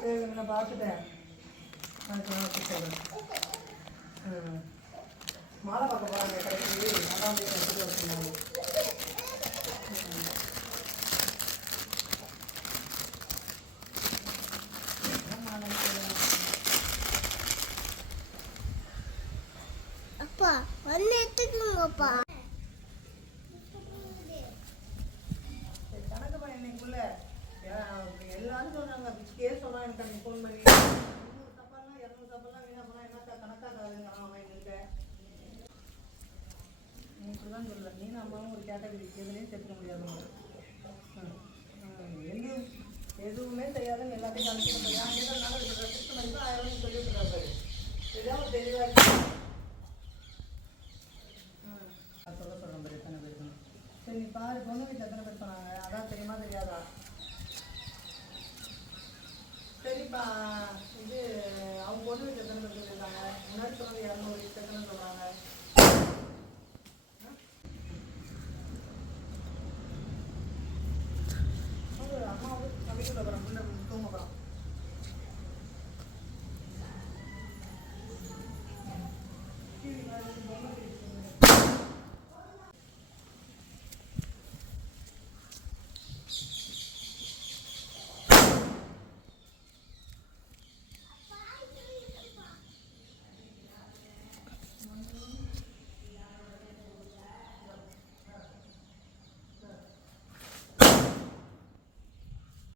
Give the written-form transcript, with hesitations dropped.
சரி நான் பார்த்துட்டேன். மாலை பார்க்க போகிறாங்க கடைக்கு. அதான் போய் எடுத்துகிட்டு வர சொன்னாங்க. அப்பா வந்து எடுத்துக்கோங்கப்பா. கணக்கு பண்ண இன்னைக்குள்ள எல்லாரும் சொன்னாங்க. கேஸ் சொன்னா எனக்கு அன்னைக்கு ஃபோன் பண்ணி 200 சப்பால்லாம் 200 சப்பால்லாம் வீணா போனால் என்னக்கா கணக்காகாதுங்க. அவன் என்கிட்ட நீ இப்படி தான் சொல்லல. நீ நம்மளும் ஒரு கேட்டகரி எதுலேயும் சேர்த்துக்க முடியாது. எதுவுமே செய்யாதுன்னு எல்லாத்தையும் கணக்கு ஏன் கேட்டதுனால ரெஸ்ட் பண்ணி தான் 1000 சொல்லிட்டு இருக்காரு. இதான் ஒரு தெளிவாக இருக்கு. சொல்கிறேன் பாரு எத்தனை பேர் இருக்கணும். சரி நீ பாரு பொண்ணு வீட்டில் எத்தனை பேர் சொன்னாங்க. அதான் தெரியுமா தெரியாதா? சரிப்பா. இது அவங்க பொண்ணு வீட்டில் எத்தனை பேர் சொல்லியிருக்காங்க. முன்னாடி சொன்னது 200 எத்தனை சொல்கிறாங்க.